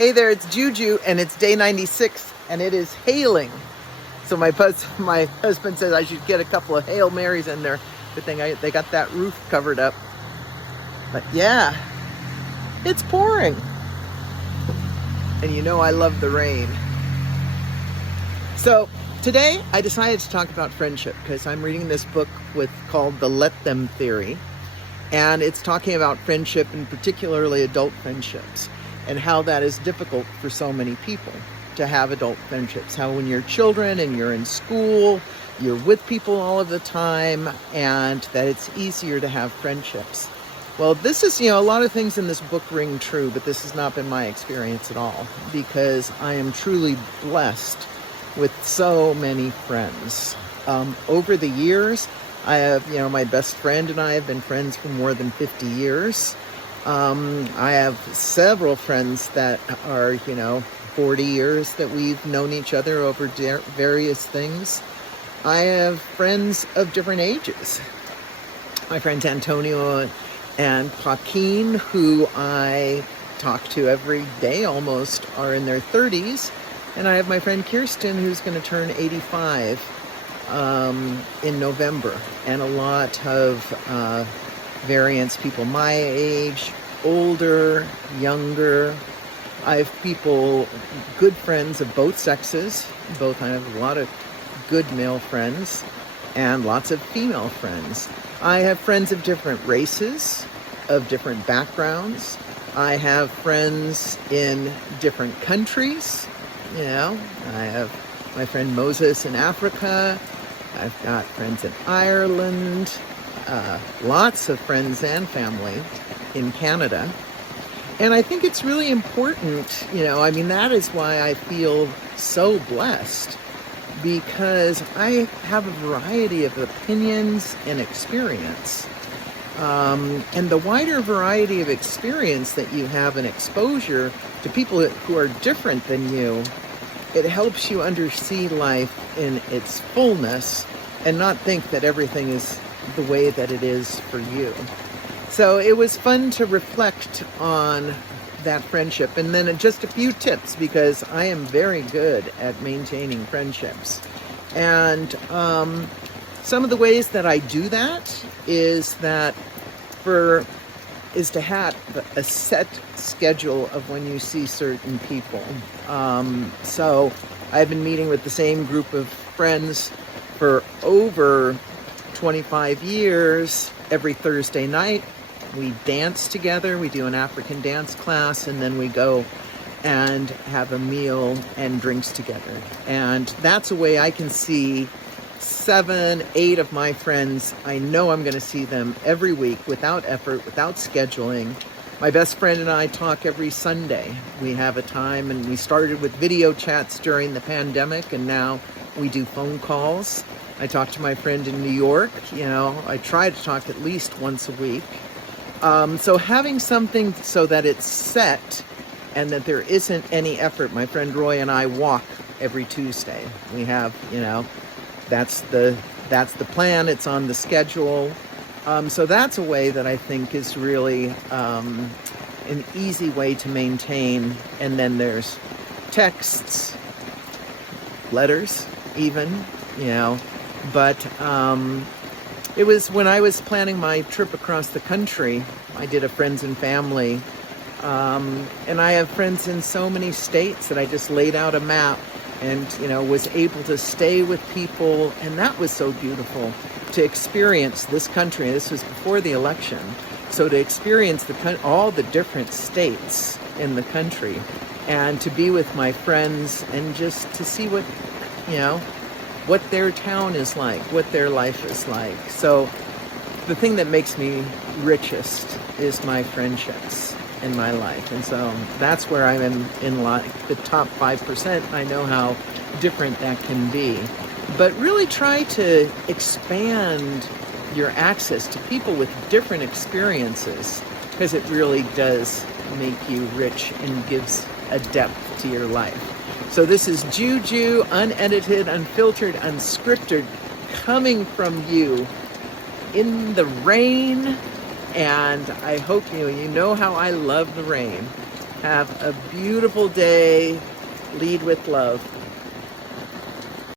Hey there, it's Juju, and it's day 96, and it is hailing. So my husband says I should get a couple of Hail Marys in there. Good thing they got that roof covered up. But yeah, it's pouring. And you know I love the rain. So today I decided to talk about friendship because I'm reading this book called The Let Them Theory. And it's talking about friendship, and particularly adult friendships, and how that is difficult for so many people to have adult friendships. How when you're children and you're in school, you're with people all of the time, and that it's easier to have friendships. Well, this is, a lot of things in this book ring true, but this has not been my experience at all, because I am truly blessed with so many friends. Over the years, I have, my best friend and I have been friends for more than 50 years. I have several friends that are, 40 years that we've known each other over various things. I have friends of different ages. My friends Antonio and Joaquin, who I talk to every day almost, are in their 30s. And I have my friend Kirsten, who's going to turn 85 in November. And a lot of variants, people my age, older, younger. I have people, good friends of both sexes. I have a lot of good male friends and lots of female friends. I have friends of different races, of different backgrounds. I have friends in different countries. I have my friend Moses in Africa. I've got friends in Ireland. Lots of friends and family in Canada. And I think it's really important, that is why I feel so blessed, because I have a variety of opinions and experience. And the wider variety of experience that you have and exposure to people who are different than you, it helps you see life in its fullness and not think that everything is the way that it is for you. So it was fun to reflect on that friendship, and then just a few tips, because I am very good at maintaining friendships. And some of the ways that I do that is to have a set schedule of when you see certain people. So I've been meeting with the same group of friends for over 25 years. Every Thursday night, we dance together. We do an African dance class, and then we go and have a meal and drinks together. And that's a way I can see 7, 8 of my friends. I know I'm going to see them every week without effort, without scheduling. My best friend and I talk every Sunday. We have a time, and we started with video chats during the pandemic, and now we do phone calls. I talk to my friend in New York. I try to talk at least once a week. So having something so that it's set and that there isn't any effort. My friend Roy and I walk every Tuesday. We have, that's the plan. It's on the schedule. So that's a way that I think is really an easy way to maintain. And then there's texts, letters even, But it was when I was planning my trip across the country. I did a friends and family. And I have friends in so many states that I just laid out a map and, was able to stay with people. And that was so beautiful to experience this country. This was before the election. So to experience all the different states in the country, and to be with my friends and just to see what their town is like, what their life is like. So the thing that makes me richest is my friendships in my life. And so that's where I'm in the top 5%. I know how different that can be. But really try to expand your access to people with different experiences, because it really does make you rich and gives a depth to your life. So this is Juju, unedited, unfiltered, unscripted, coming from you in the rain. And I hope you know how I love the rain. Have a beautiful day. Lead with love.